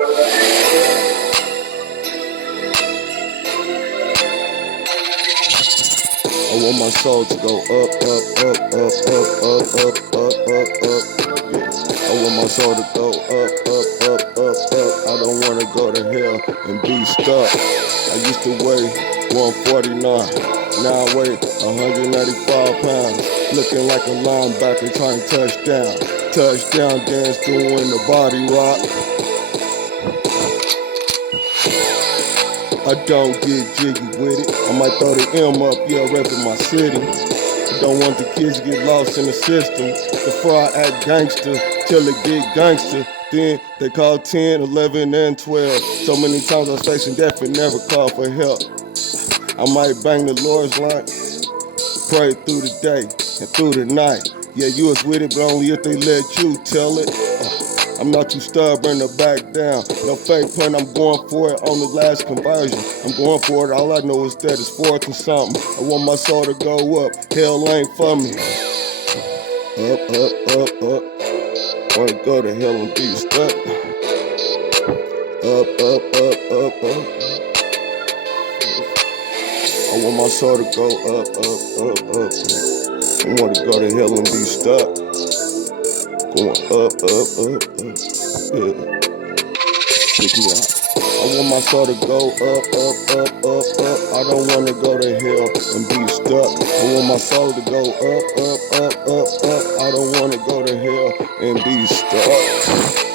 I want my soul to go up, up, up, up, up, up, up, up, up, up. Yeah. I want my soul to go up, up, up, up, up. I don't wanna go to hell and be stuck. I used to weigh 149. Now I weigh 195 pounds. Looking like a linebacker trying to touch down. Touchdown dance doing the body rock. I don't get jiggy with it. I might throw the M up, yeah, reppin' my city. I don't want the kids to get lost in the system. Before I act gangster, till it get gangster. Then they call 10, 11, and 12. So many times I was facing death and never called for help. I might bang the Lord's line, pray through the day and through the night. Yeah, you was with it, but only if they let you tell it. I'm not too stubborn to back down. No fake pun, I'm going for it on the last conversion. I'm going for it, all I know is that it's fourth and something. I want my soul to go up, hell ain't for me. Up, up, up, up. Wanna go to hell and be stuck. Up, up, up, up, up. I want my soul to go up, up, up, up. I wanna go to hell and be stuck. Going up, up, up, up. Yeah. Pick me out. I want my soul to go up, up, up, up, up. I don't wanna go to hell and be stuck. I want my soul to go up, up, up, up, up. I don't wanna go to hell and be stuck.